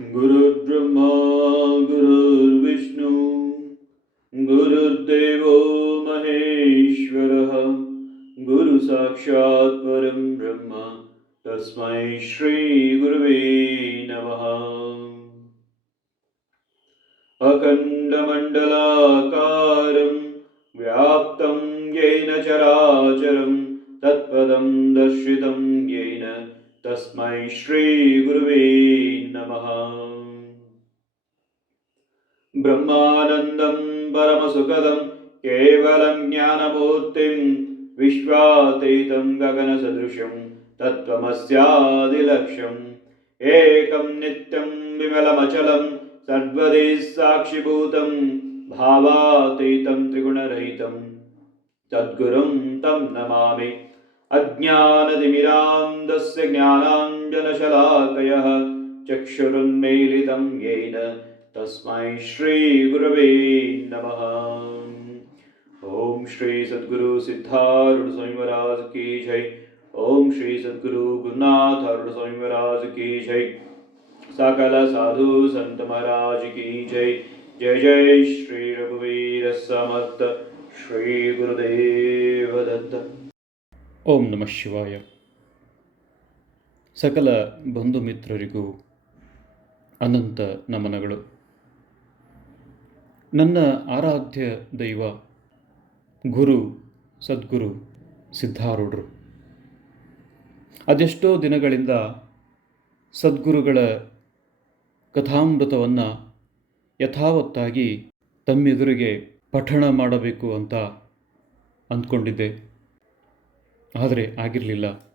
गुरुर्ब्रह्मा गुरुर्विष्णु गुरुर्देवो महेश्वरः गुरुसाक्षात् परं ब्रह्म तस्मै श्रीगुरुवे नमः। अखण्डमण्डलाकारं బ్రహ్మానందం పరమసుఖదం కేవలం జ్ఞానమూర్తిం విశ్వాతీతం గగన సదృశం తత్వమస్యాదిలక్ష్యం ఏకం నిత్యం విమలమచలం సర్వదీ సాక్షిభూతం భావాతీతం త్రిగుణరహితం తద్గురుం తం నమామి అజ్ఞానతిమిరాంధస్య జ్ఞానాంజనశలాకయ చక్షురున్మేలితం येन तस्मै श्रीगुरवे नमः ॐ श्री सद्गुरु सिद्धारूढ़ स्वामी महाराज की जय ओम श्री सद्गुरु गुरुनाथ अरुण स्वामी महाराज की जय सकल साधु संत महाराज की जय जय जय श्री रघुवीर समर्थ श्री गुरुदेव दत्त ಓಂ ನಮಃ ಶಿವಾಯ ಸಕಲ ಬಂಧು ಮಿತ್ರರಿಗೂ ಅನಂತ ನಮನಗಳು ನನ್ನ ಆರಾಧ್ಯ ದೈವ, ಗುರು, ಸದ್ಗುರು, ಸಿದ್ಧಾರೂಢರು. ಅದೆಷ್ಟೋ ದಿನಗಳಿಂದ ಸದ್ಗುರುಗಳ ಕಥಾಮೃತವನ್ನು ಯಥಾವತ್ತಾಗಿ ತಮ್ಮೆದುರಿಗೆ ಪಠಣ ಮಾಡಬೇಕು ಅಂತ ಅಂದ್ಕೊಂಡಿದ್ದೆ. ಆದರೆ ಆಗಿರಲಿಲ್ಲ.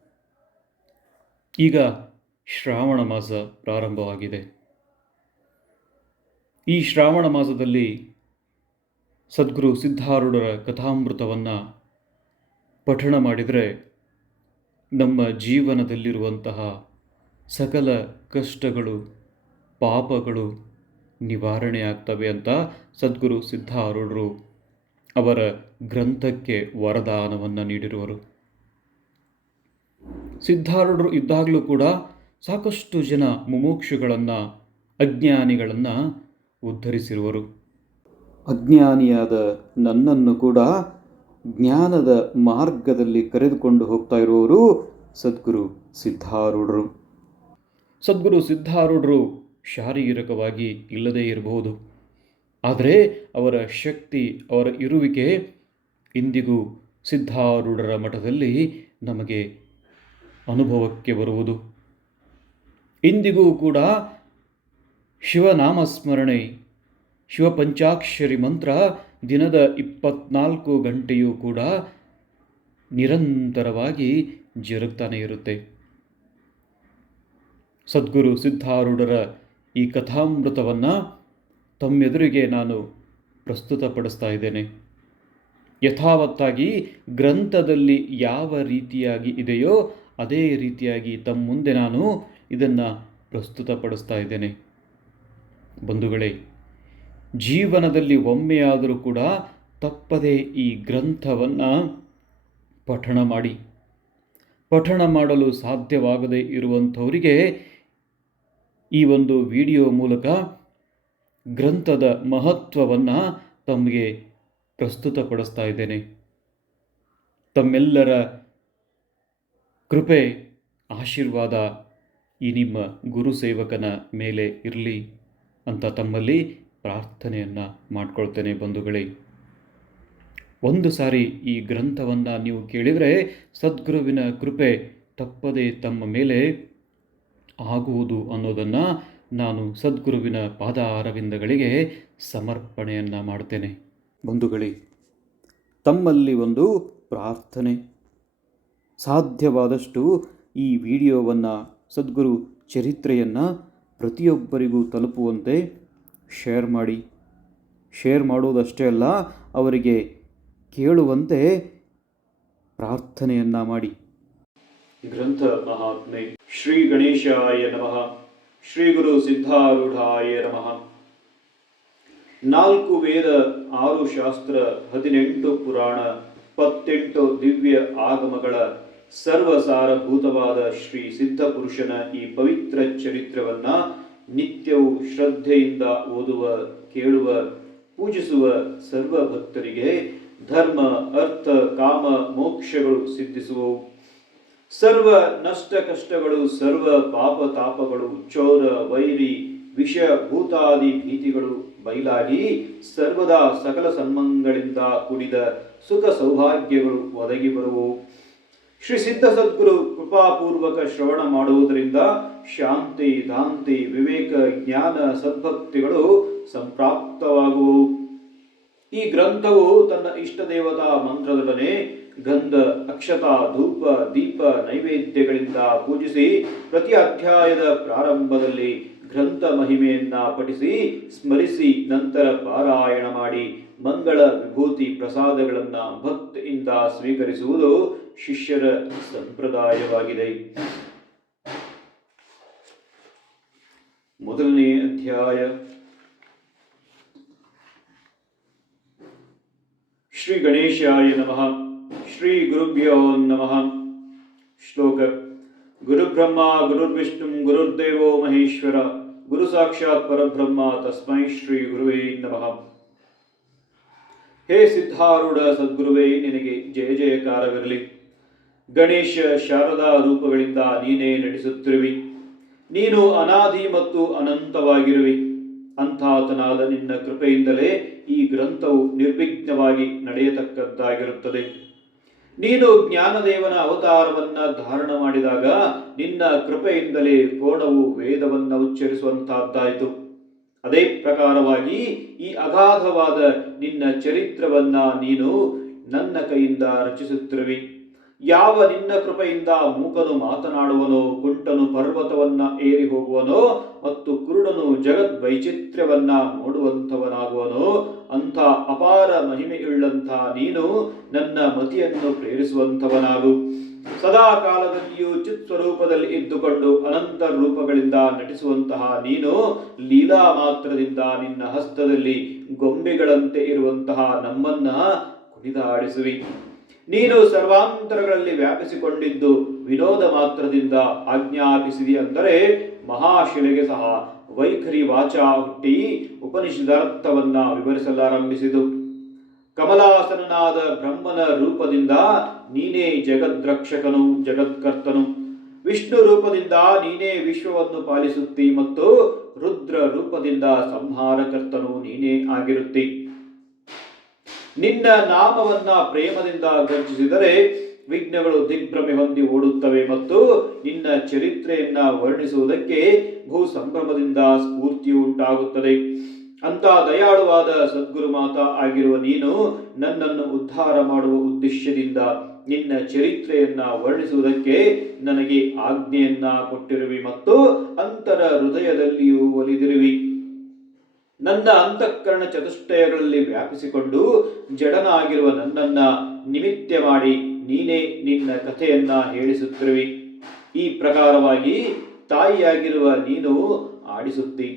ಈಗ ಶ್ರಾವಣ ಮಾಸ ಪ್ರಾರಂಭವಾಗಿದೆ. ಈ ಶ್ರಾವಣ ಮಾಸದಲ್ಲಿ ಸದ್ಗುರು ಸಿದ್ಧಾರೂಢರ ಕಥಾಮೃತವನ್ನು ಪಠಣ ಮಾಡಿದರೆ ನಮ್ಮ ಜೀವನದಲ್ಲಿರುವಂತಹ ಸಕಲ ಕಷ್ಟಗಳು, ಪಾಪಗಳು ನಿವಾರಣೆ ಆಗ್ತವೆ ಅಂತ ಸದ್ಗುರು ಸಿದ್ಧಾರೂಢರು ಅವರ ಗ್ರಂಥಕ್ಕೆ ವರದಾನವನ್ನು ನೀಡಿರುವರು. ಸಿದ್ಧಾರೂಢರು ಇದ್ದಾಗಲೂ ಕೂಡ ಸಾಕಷ್ಟು ಜನ ಮುಮೋಕ್ಷುಗಳನ್ನು, ಅಜ್ಞಾನಿಗಳನ್ನು ಉದ್ಧರಿಸಿರುವರು. ಅಜ್ಞಾನಿಯಾದ ನನ್ನನ್ನು ಕೂಡ ಜ್ಞಾನದ ಮಾರ್ಗದಲ್ಲಿ ಕರೆದುಕೊಂಡು ಹೋಗ್ತಾ ಇರುವವರು ಸದ್ಗುರು ಸಿದ್ಧಾರೂಢರು. ಸದ್ಗುರು ಸಿದ್ಧಾರೂಢರು ಶಾರೀರಿಕವಾಗಿ ಇಲ್ಲದೇ ಇರಬಹುದು. ಆದರೆ ಅವರ ಶಕ್ತಿ, ಅವರ ಇರುವಿಕೆ ಇಂದಿಗೂ ಸಿದ್ಧಾರೂಢರ ಮಠದಲ್ಲಿ ನಮಗೆ ಅನುಭವಕ್ಕೆ ಬರುವುದು. ಇಂದಿಗೂ ಕೂಡ ಶಿವನಾಮಸ್ಮರಣೆ ಶಿವಪಂಚಾಕ್ಷರಿ ಮಂತ್ರ ದಿನದ ಇಪ್ಪತ್ನಾಲ್ಕು ಗಂಟೆಯೂ ಕೂಡ ನಿರಂತರವಾಗಿ ಜರುಗ್ತಾನೆ ಇರುತ್ತೆ. ಸದ್ಗುರು ಸಿದ್ಧಾರೂಢರ ಈ ಕಥಾಮೃತವನ್ನು ತಮ್ಮೆದುರಿಗೆ ನಾನು ಪ್ರಸ್ತುತಪಡಿಸ್ತಾ ಇದ್ದೇನೆ. ಯಥಾವತ್ತಾಗಿ ಗ್ರಂಥದಲ್ಲಿ ಯಾವ ರೀತಿಯಾಗಿ ಇದೆಯೋ ಅದೇ ರೀತಿಯಾಗಿ ತಮ್ಮ ಮುಂದೆ ನಾನು ಇದನ್ನು ಪ್ರಸ್ತುತಪಡಿಸ್ತಾ ಇದ್ದೇನೆ. ಬಂಧುಗಳೇ ಜೀವನದಲ್ಲಿ ಒಮ್ಮೆಯಾದರೂ ಕೂಡ ತಪ್ಪದೇ ಈ ಗ್ರಂಥವನ್ನು ಪಠಣ ಮಾಡಿ. ಪಠಣ ಮಾಡಲು ಸಾಧ್ಯವಾಗದೇ ಇರುವಂಥವರಿಗೆ ಈ ಒಂದು ವಿಡಿಯೋ ಮೂಲಕ ಗ್ರಂಥದ ಮಹತ್ವವನ್ನು ತಮಗೆ ಪ್ರಸ್ತುತಪಡಿಸ್ತಾ ಇದ್ದೇನೆ. ತಮ್ಮೆಲ್ಲರ ಕೃಪೆ, ಆಶೀರ್ವಾದ ಈ ನಿಮ್ಮ ಗುರು ಸೇವಕನ ಮೇಲೆ ಇರಲಿ ಅಂತ ತಮ್ಮಲ್ಲಿ ಪ್ರಾರ್ಥನೆಯನ್ನು ಮಾಡ್ಕೊಳ್ತೇನೆ ಬಂಧುಗಳೇ. ಒಂದು ಸಾರಿ ಈ ಗ್ರಂಥವನ್ನು ನೀವು ಕೇಳಿದರೆ ಸದ್ಗುರುವಿನ ಕೃಪೆ ತಪ್ಪದೇ ತಮ್ಮ ಮೇಲೆ ಆಗುವುದು ಅನ್ನೋದನ್ನು ನಾನು ಸದ್ಗುರುವಿನ ಪಾದ ಅರವಿಂದಗಳಿಗೆ ಸಮರ್ಪಣೆಯನ್ನು ಮಾಡ್ತೇನೆ. ಬಂಧುಗಳೇ, ತಮ್ಮಲ್ಲಿ ಒಂದು ಪ್ರಾರ್ಥನೆ. ಸಾಧ್ಯವಾದಷ್ಟು ಈ ವಿಡಿಯೋವನ್ನು ಸದ್ಗುರು ಚರಿತ್ರೆಯನ್ನು ಪ್ರತಿಯೊಬ್ಬರಿಗೂ ತಲುಪುವಂತೆ ಶೇರ್ ಮಾಡಿ. ಶೇರ್ ಮಾಡುವುದಷ್ಟೇ ಅಲ್ಲ, ಅವರಿಗೆ ಕೇಳುವಂತೆ ಪ್ರಾರ್ಥನೆಯನ್ನ ಮಾಡಿ. ಗ್ರಂಥ ಮಹಾತ್ಮೆ ಶ್ರೀ ಗಣೇಶಾಯ ನಮಃ. ಶ್ರೀ ಗುರು ಸಿದ್ಧಾರೂಢಾಯ ನಮಃ. ನಾಲ್ಕು ವೇದ, ಆರು ಶಾಸ್ತ್ರ, ಹದಿನೆಂಟು ಪುರಾಣ, ಇಪ್ಪತ್ತೆಂಟು ದಿವ್ಯ ಆಗಮಗಳ ಸರ್ವಸಾರಭೂತವಾದ ಶ್ರೀ ಸಿದ್ಧಪುರುಷನ ಈ ಪವಿತ್ರ ಚರಿತ್ರವನ್ನ ನಿತ್ಯವೂ ಶ್ರದ್ಧೆಯಿಂದ ಓದುವ, ಕೇಳುವ, ಪೂಜಿಸುವ ಸರ್ವ ಭಕ್ತರಿಗೆ ಧರ್ಮ, ಅರ್ಥ, ಕಾಮ, ಮೋಕ್ಷಗಳು ಸಿದ್ಧಿಸುವವು. ಸರ್ವ ನಷ್ಟ ಕಷ್ಟಗಳು, ಸರ್ವ ಪಾಪ ತಾಪಗಳು, ಚೌರ, ವೈರಿ, ವಿಷ, ಭೂತಾದಿ ಭೀತಿಗಳು ಬಯಲಾಗಿ ಸರ್ವದಾ ಸಕಲ ಸನ್ಮಂಗಳಿಂದ ಕೂಡಿದ ಸುಖ ಸೌಭಾಗ್ಯಗಳು ಒದಗಿ ಬರುವವು. ಶ್ರೀ ಸಿದ್ಧ ಸದ್ಗುರು ಕೃಪಾಪೂರ್ವಕ ಶ್ರವಣ ಮಾಡುವುದರಿಂದ ಶಾಂತಿ ದಾಂತಿ ವಿವೇಕ, ಜ್ಞಾನ, ಸದ್ಭಕ್ತಿಗಳು ಸಂಪ್ರಾಪ್ತವಾಗುವು. ಈ ಗ್ರಂಥವು ತನ್ನ ಇಷ್ಟ ದೇವತಾ ಮಂತ್ರದೊಡನೆ ಗಂಧ, ಅಕ್ಷತಾ, ಧೂಪ, ದೀಪ, ನೈವೇದ್ಯಗಳಿಂದ ಪೂಜಿಸಿ ಪ್ರತಿ ಅಧ್ಯಾಯದ ಪ್ರಾರಂಭದಲ್ಲಿ ಗ್ರಂಥ ಮಹಿಮೆಯನ್ನ ಪಠಿಸಿ ಸ್ಮರಿಸಿ ನಂತರ ಪಾರಾಯಣ ಮಾಡಿ ಮಂಗಳ ವಿಭೂತಿ ಪ್ರಸಾದಗಳನ್ನ ಭಕ್ತಿಯಿಂದ ಸ್ವೀಕರಿಸುವುದು ಶಿಷ್ಯರ ಸಂಪ್ರದಾಯವಾಗಿದೆ. ಮೊದಲನೇ ಅಧ್ಯಾಯ. ಶ್ರೀ ಗಣೇಶಾಯ ನಮಃ. ಶ್ರೀ ಗುರುಭ್ಯೋ ನಮಃ. ಶ್ಲೋಕ. ಗುರುಬ್ರಹ್ಮ, ಗುರುರ್ವಿಷ್ಣು, ಗುರುರ್ದೇವೋ ಮಹೇಶ್ವರ, ಗುರು ಸಾಕ್ಷಾತ್ ಪರಬ್ರಹ್ಮ, ತಸ್ಮೈ ಶ್ರೀ ಗುರುವೇ ನಮಃ. ಹೇ ಸಿದ್ಧಾರೂಢ ಸದ್ಗುರುವೇ, ನಿನಗೆ ಜಯ ಜಯಕಾರವಿರಲಿ. ಗಣೇಶ ಶಾರದಾ ರೂಪಗಳಿಂದ ನೀನೇ ನಟಿಸುತ್ತಿರುವಿ. ನೀನು ಅನಾದಿ ಮತ್ತು ಅನಂತವಾಗಿರುವಿ. ಅಂಥಾತನಾದ ನಿನ್ನ ಕೃಪೆಯಿಂದಲೇ ಈ ಗ್ರಂಥವು ನಿರ್ವಿಘ್ನವಾಗಿ ನಡೆಯತಕ್ಕದ್ದಾಗಿರುತ್ತದೆ ನೀನು ಜ್ಞಾನದೇವನ ಅವತಾರವನ್ನ ಧಾರಣ ಮಾಡಿದಾಗ ನಿನ್ನ ಕೃಪೆಯಿಂದಲೇ ಕೋಣವು ವೇದವನ್ನ ಉಚ್ಚರಿಸುವಂತಹದ್ದಾಯಿತು ಅದೇ ಪ್ರಕಾರವಾಗಿ ಈ ಅಗಾಧವಾದ ನಿನ್ನ ಚರಿತ್ರವನ್ನ ನೀನು ನನ್ನ ಕೈಯಿಂದ ರಚಿಸುತ್ತಿರುವಿ. ಯಾವ ನಿನ್ನ ಕೃಪೆಯಿಂದ ಮೂಕನು ಮಾತನಾಡುವನೋ, ಕುಂಟನು ಪರ್ವತವನ್ನ ಏರಿ ಹೋಗುವನೋ ಮತ್ತು ಕುರುಡನು ಜಗದ್ ವೈಚಿತ್ರ್ಯವನ್ನ ನೋಡುವಂಥವನಾಗುವನೋ, ಅಂಥ ಅಪಾರ ಮಹಿಮೆಯುಳ್ಳಂಥ ನೀನು ನನ್ನ ಮತಿಯನ್ನು ಪ್ರೇರಿಸುವಂಥವನಾಗು. ಸದಾ ಕಾಲದಲ್ಲಿಯೂ ಚಿತ್ ಸ್ವರೂಪದಲ್ಲಿ ಇದ್ದುಕೊಂಡು ಅನಂತ ರೂಪಗಳಿಂದ ನಟಿಸುವಂತಹ ನೀನು ಲೀಲಾ ಮಾತ್ರದಿಂದ ನಿನ್ನ ಹಸ್ತದಲ್ಲಿ ಗೊಂಬೆಗಳಂತೆ ಇರುವಂತಹ ನಮ್ಮನ್ನ ಕುಣಿದಾಡಿಸುವಿ. ನೀನು ಸರ್ವಾಂತರಗಳಲ್ಲಿ ವ್ಯಾಪಿಸಿಕೊಂಡಿದ್ದು ವಿನೋದ ಮಾತ್ರದಿಂದ ಆಜ್ಞಾಪಿಸಿದಿ ಅಂದರೆ ಮಹಾಶಿಲೆಗೆ ಸಹ ವೈಖರಿ ವಾಚ ಹುಟ್ಟಿ ಉಪನಿಷದಾರ್ಥವನ್ನ ವಿವರಿಸಲಾರಂಭಿಸಿತು ಕಮಲಾಸನನಾದ ಬ್ರಹ್ಮನ ರೂಪದಿಂದ ನೀನೇ ಜಗದ್ರಕ್ಷಕನು, ಜಗತ್ಕರ್ತನು. ವಿಷ್ಣು ರೂಪದಿಂದ ನೀನೇ ವಿಶ್ವವನ್ನು ಪಾಲಿಸುತ್ತಿ ಮತ್ತು ರುದ್ರ ರೂಪದಿಂದ ಸಂಹಾರಕರ್ತನು ನೀನೇ ಆಗಿರುತ್ತಿ. ನಿನ್ನ ನಾಮವನ್ನ ಪ್ರೇಮದಿಂದ ಗರ್ಜಿಸಿದರೆ ವಿಘ್ನಗಳು ದಿಗ್ಭ್ರಮೆ ಹೊಂದಿ ಓಡುತ್ತವೆ ಮತ್ತು ನಿನ್ನ ಚರಿತ್ರೆಯನ್ನ ವರ್ಣಿಸುವುದಕ್ಕೆ ಭೂ ಸಂಭ್ರಮದಿಂದ ಸ್ಫೂರ್ತಿ ಉಂಟಾಗುತ್ತದೆ. ಅಂತ ದಯಾಳುವಾದ ಸದ್ಗುರು ಮಾತಾ ಆಗಿರುವ ನೀನು ನನ್ನನ್ನು ಉದ್ಧಾರ ಮಾಡುವ ಉದ್ದೇಶದಿಂದ ನಿನ್ನ ಚರಿತ್ರೆಯನ್ನ ವರ್ಣಿಸುವುದಕ್ಕೆ ನನಗೆ ಆಜ್ಞೆಯನ್ನ ಕೊಟ್ಟಿರುವಿ ಮತ್ತು ಅಂತರ ಹೃದಯದಲ್ಲಿಯೂ ಒಲಿದಿರುವಿ. ನನ್ನ ಅಂತಃಕರಣ ಚತುಷ್ಟಯಗಳಲ್ಲಿ ವ್ಯಾಪಿಸಿಕೊಂಡು ಜಡನಾಗಿರುವ ನನ್ನನ್ನ ನಿಮಿತ್ತ ಮಾಡಿ ನೀನೇ ನಿನ್ನ ಕಥೆಯನ್ನ ಹೇಳಿಸುತ್ತಿರುವಿ. ಈ ಪ್ರಕಾರವಾಗಿ ತಾಯಿಯಾಗಿರುವ ನೀನು ಆಡಿಸುತ್ತಿ.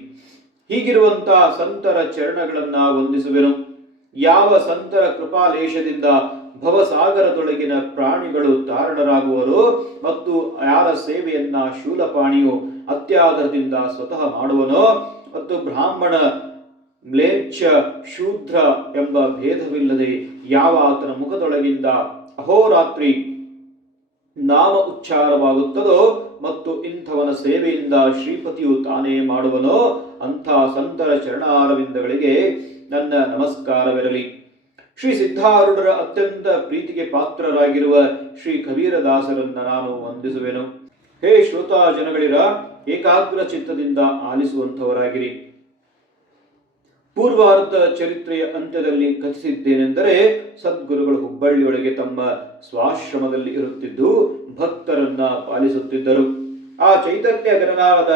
ಹೀಗಿರುವಂತಹ ಸಂತರ ಚರಣಗಳನ್ನ ವಂದಿಸುವೆನು. ಯಾವ ಸಂತರ ಕೃಪಾಲೇಶದಿಂದ ಭವಸಾಗರದೊಳಗಿನ ಪ್ರಾಣಿಗಳು ತಾರಣರಾಗುವರೋ ಮತ್ತು ಯಾರ ಸೇವೆಯನ್ನ ಶೂಲಪಾಣಿಯು ಅತ್ಯಾದರದಿಂದ ಸ್ವತಃ ಮಾಡುವನೋ ಮತ್ತು ಬ್ರಾಹ್ಮಣ ಮ್ಲೇಚ್ಛ ಶೂದ್ರ ಎಂಬ ಭೇದವಿಲ್ಲದೆ ಯಾವ ಆತನ ಮುಖದೊಳಗಿಂದ ಅಹೋರಾತ್ರಿ ನಾಮ ಉಚ್ಚಾರವಾಗುತ್ತದೋ ಮತ್ತು ಇಂಥವನ ಸೇವೆಯಿಂದ ಶ್ರೀಪತಿಯು ತಾನೇ ಮಾಡುವನೋ ಅಂಥ ಸಂತರ ಚರಣಾರವಿಂದಗಳಿಗೆ ನನ್ನ ನಮಸ್ಕಾರವಿರಲಿ. ಶ್ರೀ ಸಿದ್ಧಾರೂಢರ ಅತ್ಯಂತ ಪ್ರೀತಿಗೆ ಪಾತ್ರರಾಗಿರುವ ಶ್ರೀ ಕಬೀರದಾಸರನ್ನ ನಾನು ವಂದಿಸುವೆನು. ಹೇ ಶ್ರೋತಾ ಜನಗಳಿರ, ಏಕಾಗ್ರ ಚಿತ್ತದಿಂದ ಆಲಿಸುವಂಥವರಾಗಿರಿ. ಪೂರ್ವಾರ್ಧ ಚರಿತ್ರೆಯ ಅಂತ್ಯದಲ್ಲಿ ಕಥಿಸಿದ್ದೇನೆಂದರೆ ಸದ್ಗುರುಗಳು ಹುಬ್ಬಳ್ಳಿಯೊಳಗೆ ತಮ್ಮ ಸ್ವಾಶ್ರಮದಲ್ಲಿ ಇರುತ್ತಿದ್ದು ಭಕ್ತರನ್ನ ಪಾಲಿಸುತ್ತಿದ್ದರು. ಆ ಚೈತನ್ಯ ಗಣನಾಳದ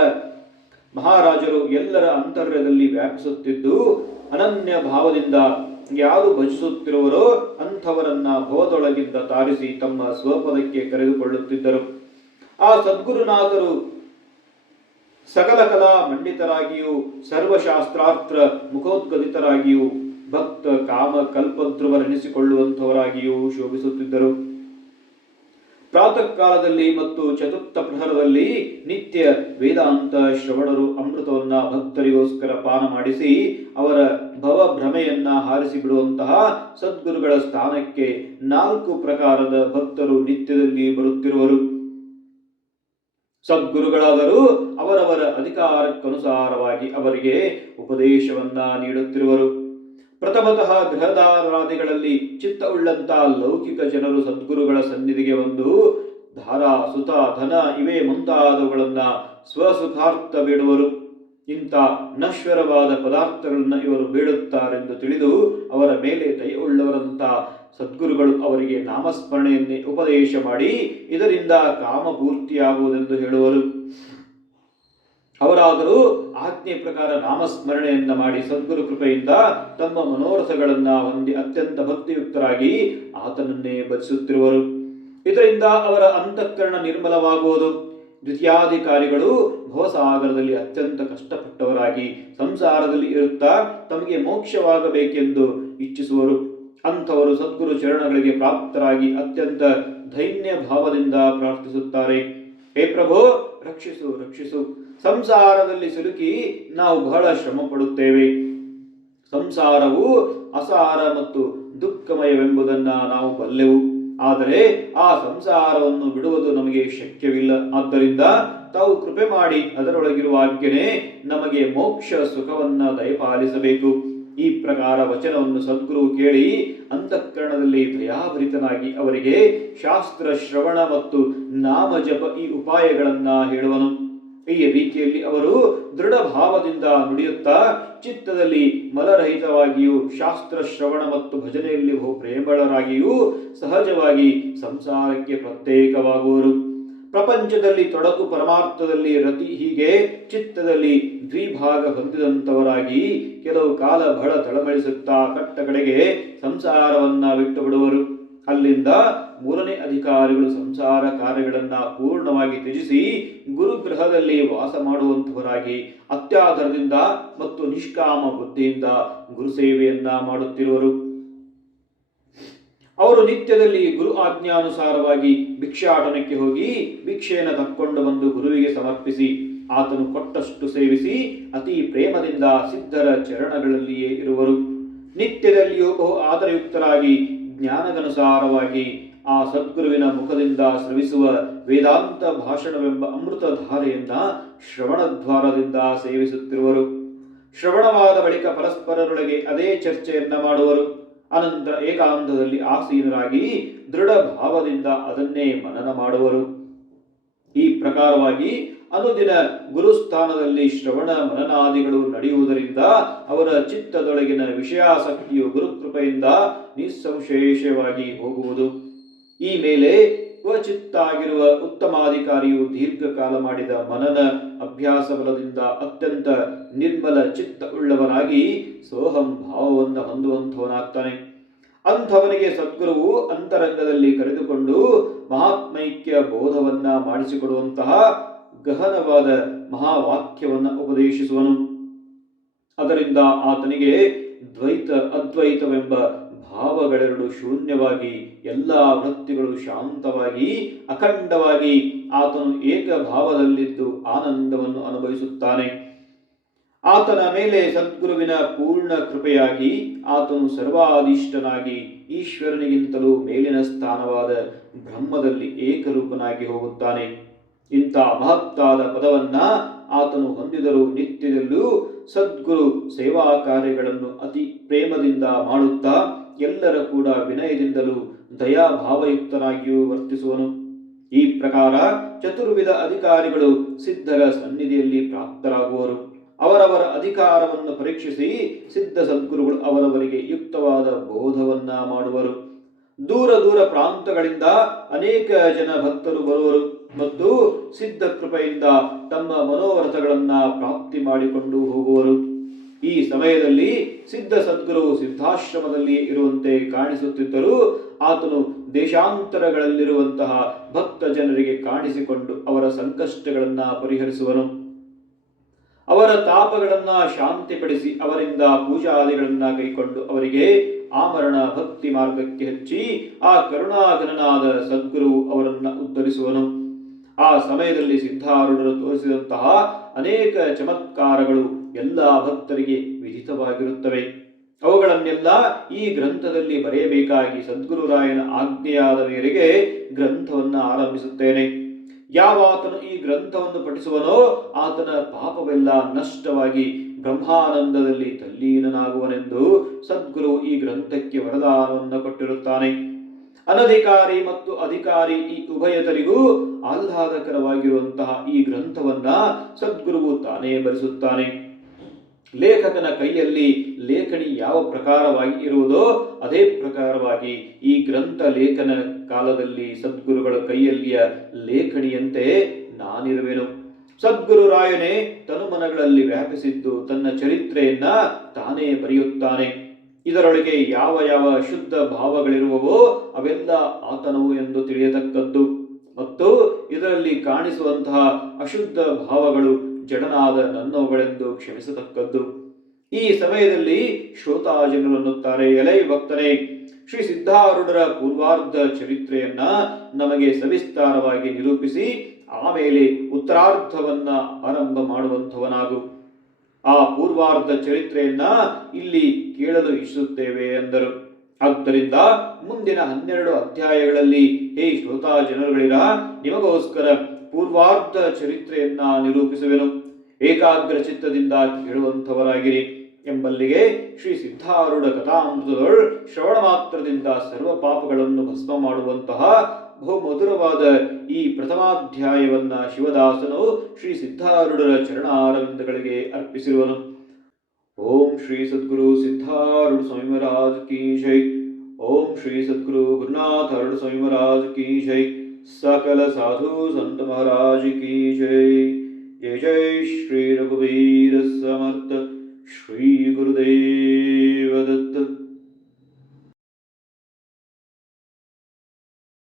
ಮಹಾರಾಜರು ಎಲ್ಲರ ಅಂತರ್ಯದಲ್ಲಿ ವ್ಯಾಪಿಸುತ್ತಿದ್ದು ಅನನ್ಯ ಭಾವದಿಂದ ಯಾರು ಭಜಿಸುತ್ತಿರುವರೋ ಅಂಥವರನ್ನ ಭವದೊಳಗಿಂದ ತಾರಿಸಿ ತಮ್ಮ ಸ್ವಪದಕ್ಕೆ ಕರೆದುಕೊಳ್ಳುತ್ತಿದ್ದರು. ಆ ಸದ್ಗುರುನಾಥರು ಸಕಲ ಕಲಾ ಮಂಡಿತರಾಗಿಯೂ ಸರ್ವಶಾಸ್ತ್ರಾರ್ಥ ಮುಖೋದ್ಗಲಿತರಾಗಿಯೂ ಭಕ್ತ ಕಾಮ ಕಲ್ಪಧ್ರುವರೆನಿಸಿಕೊಳ್ಳುವಂಥವರಾಗಿಯೂ ಶೋಭಿಸುತ್ತಿದ್ದರು. ಪ್ರಾತಃ ಕಾಲದಲ್ಲಿ ಮತ್ತು ಚತುರ್ಥ ಪ್ರಹರದಲ್ಲಿ ನಿತ್ಯ ವೇದಾಂತ ಶ್ರವಣರು ಅಮೃತವನ್ನ ಭಕ್ತರಿಗೋಸ್ಕರ ಪಾನ ಮಾಡಿಸಿ, ಅವರ ಭವ ಭ್ರಮೆಯನ್ನ ಹಾರಿಸಿ ಬಿಡುವಂತಹ ಸದ್ಗುರುಗಳ ಸ್ಥಾನಕ್ಕೆ ನಾಲ್ಕು ಪ್ರಕಾರದ ಭಕ್ತರು ನಿತ್ಯದಲ್ಲಿ ಬರುತ್ತಿರುವರು. ಸದ್ಗುರುಗಳಾದರೂ ಅವರವರ ಅಧಿಕಾರಕ್ಕನುಸಾರವಾಗಿ ಅವರಿಗೆ ಉಪದೇಶವನ್ನ ನೀಡುತ್ತಿರುವರು. ಪ್ರಥಮತಃ ಗೃಹದಾರಾದಿಗಳಲ್ಲಿ ಚಿತ್ತ ಉಳ್ಳಂತಹ ಲೌಕಿಕ ಜನರು ಸದ್ಗುರುಗಳ ಸನ್ನಿಧಿಗೆ ಬಂದು ಧಾರ ಸುತ ಧನ ಇವೇ ಮುಂತಾದವುಗಳನ್ನ ಸ್ವಸುಖಾರ್ಥ ಬೇಡುವರು. ಇಂಥ ನಶ್ವರವಾದ ಪದಾರ್ಥಗಳನ್ನ ಇವರು ಬೀಳುತ್ತಾರೆಂದು ತಿಳಿದು ಅವರ ಮೇಲೆ ದಯವುಳ್ಳವರಂಥ ಸದ್ಗುರುಗಳು ಅವರಿಗೆ ನಾಮಸ್ಮರಣೆಯನ್ನೇ ಉಪದೇಶ ಮಾಡಿ ಇದರಿಂದ ಕಾಮ ಪೂರ್ತಿಯಾಗುವುದೆಂದು ಹೇಳುವರು. ಅವರಾದರೂ ಆಜ್ಞೆ ಪ್ರಕಾರ ನಾಮಸ್ಮರಣೆಯನ್ನ ಮಾಡಿ ಸದ್ಗುರು ಕೃಪೆಯಿಂದ ತಮ್ಮ ಮನೋರಥಗಳನ್ನ ಹೊಂದಿ ಅತ್ಯಂತ ಭಕ್ತಿಯುಕ್ತರಾಗಿ ಆತನನ್ನೇ ಬಚಿಸುತ್ತಿರುವರು ಇದರಿಂದ ಅವರ ಅಂತಃಕರಣ ನಿರ್ಮಲವಾಗುವುದು. ದ್ವಿತೀಯಾಧಿಕಾರಿಗಳು ಭವಸಾಗರದಲ್ಲಿ ಅತ್ಯಂತ ಕಷ್ಟಪಟ್ಟವರಾಗಿ ಸಂಸಾರದಲ್ಲಿ ಇರುತ್ತಾ ತಮಗೆ ಮೋಕ್ಷವಾಗಬೇಕೆಂದು ಇಚ್ಛಿಸುವರು. ಅಂಥವರು ಸದ್ಗುರು ಚರಣಗಳಿಗೆ ಪ್ರಾಪ್ತರಾಗಿ ಅತ್ಯಂತ ಧೈನ್ಯ ಭಾವದಿಂದ ಪ್ರಾರ್ಥಿಸುತ್ತಾರೆ. ಹೇ ಪ್ರಭು, ರಕ್ಷಿಸು ರಕ್ಷಿಸು. ಸಂಸಾರದಲ್ಲಿ ಸಿಲುಕಿ ನಾವು ಬಹಳ ಶ್ರಮ ಪಡುತ್ತೇವೆ ಸಂಸಾರವು ಅಸಾರ ಮತ್ತು ದುಃಖಮಯವೆಂಬುದನ್ನು ನಾವು ಬಲ್ಲೆವು. ಆದರೆ ಆ ಸಂಸಾರವನ್ನು ಬಿಡುವುದು ನಮಗೆ ಶಕ್ಯವಿಲ್ಲ. ಆದ್ದರಿಂದ ತಾವು ಕೃಪೆ ಮಾಡಿ ಅದರೊಳಗಿರುವ ಆಜ್ಞೆನೆ ನಮಗೆ ಮೋಕ್ಷ ಸುಖವನ್ನ ದಯಪಾಲಿಸಬೇಕು. ಈ ಪ್ರಕಾರ ವಚನವನ್ನು ಸದ್ಗುರು ಕೇಳಿ ಅಂತಃಕರಣದಲ್ಲಿ ದಯಾಭರಿತನಾಗಿ ಅವರಿಗೆ ಶಾಸ್ತ್ರ ಶ್ರವಣ ಮತ್ತು ನಾಮಜಪ ಈ ಉಪಾಯಗಳನ್ನ ಹೇಳುವನು. ಈ ರೀತಿಯಲ್ಲಿ ಅವರು ದೃಢ ಭಾವದಿಂದ ನುಡಿಯುತ್ತಾ ಚಿತ್ತದಲ್ಲಿ ಮಲರಹಿತವಾಗಿಯೂ ಶಾಸ್ತ್ರ, ಶ್ರವಣ ಮತ್ತು ಭಜನೆಯಲ್ಲಿ ಬಹು ಪ್ರೇಮಳರಾಗಿಯೂ ಸಹಜವಾಗಿ ಸಂಸಾರಕ್ಕೆ ಪ್ರತ್ಯೇಕವಾಗುವರು. ಪ್ರಪಂಚದಲ್ಲಿ ತೊಡಕು ಪರಮಾರ್ಥದಲ್ಲಿ ರತಿ ಹೀಗೆ ಚಿತ್ತದಲ್ಲಿ ದ್ವಿಭಾಗ ಹೊಂದಿದಂತವರಾಗಿ ಕೆಲವು ಕಾಲ ಬಹಳ ತಳಮಳಿಸುತ್ತಾ ಕಟ್ಟ ಕಡೆಗೆ ಸಂಸಾರವನ್ನ ಬಿಟ್ಟು ಬಿಡುವರು. ಅಲ್ಲಿಂದ ಮೂರನೇ ಅಧಿಕಾರಿಗಳು ಸಂಸಾರ ಕಾರ್ಯಗಳನ್ನ ಪೂರ್ಣವಾಗಿ ತ್ಯಜಿಸಿ ಗುರುಗ್ರಹದಲ್ಲಿ ವಾಸ ಮಾಡುವಂತಹವರಾಗಿ ಅತ್ಯಾದರದಿಂದ ಮತ್ತು ನಿಷ್ಕಾಮ ಬುದ್ಧಿಯಿಂದ ಗುರುಸೇವೆಯನ್ನ ಮಾಡುತ್ತಿರುವರು. ಅವರು ನಿತ್ಯದಲ್ಲಿ ಗುರು ಆಜ್ಞಾನುಸಾರವಾಗಿ ಭಿಕ್ಷಾಟನಕ್ಕೆ ಹೋಗಿ ಭಿಕ್ಷೆಯನ್ನು ತಕ್ಕೊಂಡು ಬಂದು ಗುರುವಿಗೆ ಸಮರ್ಪಿಸಿ ಆತನು ಕೊಟ್ಟಷ್ಟು ಸೇವಿಸಿ ಅತಿ ಪ್ರೇಮದಿಂದ ಸಿದ್ಧರ ಚರಣಗಳಲ್ಲಿಯೇ ಇರುವರು. ನಿತ್ಯದಲ್ಲಿಯೂ ಬಹು ಆದರಯುಕ್ತರಾಗಿ ಜ್ಞಾನಗನುಸಾರವಾಗಿ ಆ ಸದ್ಗುರುವಿನ ಮುಖದಿಂದ ಸ್ರವಿಸುವ ವೇದಾಂತ ಭಾಷಣವೆಂಬ ಅಮೃತ ಧಾರೆಯನ್ನ ಶ್ರವಣದ್ವಾರದಿಂದ ಸೇವಿಸುತ್ತಿರುವರು. ಶ್ರವಣವಾದ ಬಳಿಕ ಪರಸ್ಪರರೊಳಗೆ ಅದೇ ಚರ್ಚೆಯನ್ನ ಮಾಡುವರು. ಅನಂತರ ಏಕಾಂತದಲ್ಲಿ ಆಸೀನರಾಗಿ ದೃಢ ಭಾವದಿಂದ ಅದನ್ನೇ ಮನನ ಮಾಡುವರು. ಈ ಪ್ರಕಾರವಾಗಿ ಅನುದಿನ ಗುರುಸ್ಥಾನದಲ್ಲಿ ಶ್ರವಣ ಮನನಾದಿಗಳು ನಡೆಯುವುದರಿಂದ ಅವರ ಚಿತ್ತದೊಳಗಿನ ವಿಷಯಾಸಕ್ತಿಯು ಗುರುಕೃಪೆಯಿಂದ ನಿಸ್ಸಂಶೇಷವಾಗಿ ಹೋಗುವುದು. ಈ ಮೇಲೆ ಸ್ವಚಿತ್ತಾಗಿರುವ ಉತ್ತಮಾಧಿಕಾರಿಯು ದೀರ್ಘಕಾಲ ಮಾಡಿದ ಮನನ ಅಭ್ಯಾಸ ಬಲದಿಂದ ಅತ್ಯಂತ ನಿರ್ಮಲ ಚಿತ್ತ ಉಳ್ಳವನಾಗಿ ಸೋಹಂ ಭಾವವನ್ನು ಹೊಂದುವಂಥವನಾಗ್ತಾನೆ. ಅಂಥವನಿಗೆ ಸದ್ಗುರುವು ಅಂತರಂಗದಲ್ಲಿ ಕರೆದುಕೊಂಡು ಮಹಾತ್ಮೈಕ್ಯ ಬೋಧವನ್ನ ಮಾಡಿಸಿಕೊಡುವಂತಹ ಗಹನವಾದ ಮಹಾವಾಕ್ಯವನ್ನು ಉಪದೇಶಿಸುವನು. ಅದರಿಂದ ಆತನಿಗೆ ದ್ವೈತ ಅದ್ವೈತವೆಂಬ ಭಾವಗಳೆರಡು ಶೂನ್ಯವಾಗಿ, ಎಲ್ಲ ವೃತ್ತಿಗಳು ಶಾಂತವಾಗಿ, ಅಖಂಡವಾಗಿ ಆತನು ಏಕಭಾವದಲ್ಲಿದ್ದು ಆನಂದವನ್ನು ಅನುಭವಿಸುತ್ತಾನೆ. ಆತನ ಮೇಲೆ ಸದ್ಗುರುವಿನ ಪೂರ್ಣ ಕೃಪೆಯಾಗಿ ಆತನು ಸರ್ವಾಧಿಷ್ಠನಾಗಿ ಈಶ್ವರನಿಗಿಂತಲೂ ಮೇಲಿನ ಸ್ಥಾನವಾದ ಬ್ರಹ್ಮದಲ್ಲಿ ಏಕರೂಪನಾಗಿ ಹೋಗುತ್ತಾನೆ. ಇಂಥ ಮಹತ್ತಾದ ಪದವನ್ನ ಆತನು ಹೊಂದಿದರೂ ನಿತ್ಯದಲ್ಲೂ ಸದ್ಗುರು ಸೇವಾ ಕಾರ್ಯಗಳನ್ನು ಅತಿ ಪ್ರೇಮದಿಂದ ಮಾಡುತ್ತಾ ಎಲ್ಲರ ಕೂಡ ವಿನಯದಿಂದಲೂ ದಯಾಭಾವಯುಕ್ತರಾಗಿಯೂ ವರ್ತಿಸುವನು. ಈ ಪ್ರಕಾರ ಚತುರ್ವಿಧ ಅಧಿಕಾರಿಗಳು ಸಿದ್ಧರ ಸನ್ನಿಧಿಯಲ್ಲಿ ಪ್ರಾಪ್ತರಾಗುವರು. ಅವರವರ ಅಧಿಕಾರವನ್ನು ಪರೀಕ್ಷಿಸಿ ಸಿದ್ಧ ಸದ್ಗುರುಗಳು ಅವರವರಿಗೆ ಯುಕ್ತವಾದ ಬೋಧವನ್ನ ಮಾಡುವರು. ದೂರ ದೂರ ಪ್ರಾಂತಗಳಿಂದ ಅನೇಕ ಜನ ಭಕ್ತರು ಬರುವರು ಮತ್ತು ಸಿದ್ಧ ಕೃಪೆಯಿಂದ ತಮ್ಮ ಮನೋರಥಗಳನ್ನ ಪ್ರಾಪ್ತಿ ಮಾಡಿಕೊಂಡು ಹೋಗುವರು. ಈ ಸಮಯದಲ್ಲಿ ಸಿದ್ಧ ಸದ್ಗುರು ಸಿದ್ಧಾಶ್ರಮದಲ್ಲಿ ಇರುವಂತೆ ಕಾಣಿಸುತ್ತಿದ್ದರೂ ಆತನು ದೇಶಾಂತರಗಳಲ್ಲಿರುವಂತಹ ಭಕ್ತ ಜನರಿಗೆ ಕಾಣಿಸಿಕೊಂಡು ಅವರ ಸಂಕಷ್ಟಗಳನ್ನ ಪರಿಹರಿಸುವನು. ಅವರ ತಾಪಗಳನ್ನ ಶಾಂತಿಪಡಿಸಿ ಅವರಿಂದ ಪೂಜಾದಿಗಳನ್ನ ಕೈಕೊಂಡು ಅವರಿಗೆ ಆಮರಣ ಭಕ್ತಿ ಮಾರ್ಗಕ್ಕೆ ಹಚ್ಚಿ ಆ ಕರುಣಾಘನನಾದ ಸದ್ಗುರು ಅವರನ್ನ ಉದ್ಧರಿಸುವನು. ಆ ಸಮಯದಲ್ಲಿ ಸಿದ್ಧಾರೂಢರು ತೋರಿಸಿದಂತಹ ಅನೇಕ ಚಮತ್ಕಾರಗಳು ಎಲ್ಲ ಭಕ್ತರಿಗೆ ವಿಧಿತವಾಗಿರುತ್ತವೆ. ಅವುಗಳನ್ನೆಲ್ಲ ಈ ಗ್ರಂಥದಲ್ಲಿ ಬರೆಯಬೇಕಾಗಿ ಸದ್ಗುರುರಾಯನ ಆಜ್ಞೆಯಾದ ಮೇರೆಗೆ ಗ್ರಂಥವನ್ನು ಆರಂಭಿಸುತ್ತೇನೆ. ಯಾವಾತನು ಈ ಗ್ರಂಥವನ್ನು ಪಠಿಸುವನೋ ಆತನ ಪಾಪವೆಲ್ಲ ನಷ್ಟವಾಗಿ ಬ್ರಹ್ಮಾನಂದದಲ್ಲಿ ತಲ್ಲೀನನಾಗುವನೆಂದು ಸದ್ಗುರು ಈ ಗ್ರಂಥಕ್ಕೆ ವರದಾನವನ್ನು ಕೊಟ್ಟಿರುತ್ತಾನೆ. ಅನಧಿಕಾರಿ ಮತ್ತು ಅಧಿಕಾರಿ ಈ ಉಭಯತರಿಗೂ ಆಹ್ಲಾದಕರವಾಗಿರುವಂತಹ ಈ ಗ್ರಂಥವನ್ನ ಸದ್ಗುರುವು ತಾನೇ ಬರೆಸುತ್ತಾನೆ. ಲೇಖಕನ ಕೈಯಲ್ಲಿ ಲೇಖನಿ ಯಾವ ಪ್ರಕಾರವಾಗಿ ಇರುವುದೋ ಅದೇ ಪ್ರಕಾರವಾಗಿ ಈ ಗ್ರಂಥ ಲೇಖನ ಕಾಲದಲ್ಲಿ ಸದ್ಗುರುಗಳ ಕೈಯಲ್ಲಿಯ ಲೇಖನಿಯಂತೆ ನಾನಿರುವೆನು. ಸದ್ಗುರು ರಾಯನೇ ತನುಮನಗಳಲ್ಲಿ ವ್ಯಾಪಿಸಿದ್ದು ತನ್ನ ಚರಿತ್ರೆಯನ್ನ ತಾನೇ ಬರೆಯುತ್ತಾನೆ. ಇದರೊಳಗೆ ಯಾವ ಯಾವ ಶುದ್ಧ ಭಾವಗಳಿರುವವೋ ಅವೆಲ್ಲ ಆತನವು ಎಂದು ತಿಳಿಯತಕ್ಕದ್ದು. ಮತ್ತು ಇದರಲ್ಲಿ ಕಾಣಿಸುವಂತಹ ಅಶುದ್ಧ ಭಾವಗಳು ಜಡನಾದ ನನ್ನವುಗಳೆಂದು ಕ್ಷಮಿಸತಕ್ಕದ್ದು. ಈ ಸಮಯದಲ್ಲಿ ಶ್ರೋತಾಜನರು ಅನ್ನುತ್ತಾರೆ, ಎಲೈ ಭಕ್ತರೇ, ಶ್ರೀ ಸಿದ್ಧಾರೂಢರ ಪೂರ್ವಾರ್ಧ ಚರಿತ್ರೆಯನ್ನ ನಮಗೆ ಸವಿಸ್ತಾರವಾಗಿ ನಿರೂಪಿಸಿ, ಆಮೇಲೆ ಉತ್ತರಾರ್ಧವನ್ನ ಆರಂಭ ಮಾಡುವಂಥವನಾಗು. ಆ ಪೂರ್ವಾರ್ಧ ಚರಿತ್ರೆಯನ್ನ ಇಲ್ಲಿ ಕೇಳಲು ಇಚ್ಛಿಸುತ್ತೇವೆ ಎಂದರು. ಆದ್ದರಿಂದ ಮುಂದಿನ ಹನ್ನೆರಡು ಅಧ್ಯಾಯಗಳಲ್ಲಿ, ಹೇ ಶ್ರೋತಾ ಜನರುಗಳಿರ, ನಿಮಗೋಸ್ಕರ ಪೂರ್ವಾರ್ಧ ಚರಿತ್ರೆಯನ್ನ ನಿರೂಪಿಸುವೆನು. ಏಕಾಗ್ರ ಚಿತ್ತದಿಂದ ಕೇಳುವಂಥವರಾಗಿರಿ. ಎಂಬಲ್ಲಿಗೆ ಶ್ರೀ ಸಿದ್ಧಾರೂಢ ಕಥಾಮೃತಗಳು ಶ್ರವಣ ಮಾತ್ರದಿಂದ ಸರ್ವ ಪಾಪಗಳನ್ನು ಭಸ್ಮ ಮಾಡುವಂತಹ ಬಹು ಮಧುರವಾದ ಈ ಪ್ರಥಮಾಧ್ಯಾಯವನ್ನ ಶಿವದಾಸನು ಶ್ರೀ ಸಿದ್ಧಾರೂಢರ ಚರಣಾರವಿಂದಗಳಿಗೆ ಅರ್ಪಿಸಿರುವನು. ಓಂ ಶ್ರೀ ಸದ್ಗುರು ಸಿದ್ಧಾರೂಢ ಸ್ವಾಮಿ ಕೀಶೈ ಓಂ ಶ್ರೀ ಸದ್ಗುರು ಗುರುನಾಥ ಅರುಡ ಸ್ವಾಮಿ ಕೀಶೈ ಸಕಲ ಸಾಧು ಸಂತ ಮಹಾರಾಜ್ ಕಿ ಜೈ. ಜಯ ಜೈ ಶ್ರೀ ರಘುವೀರ ಸಮರ್ಥ. श्रीगुरुदेवदत्त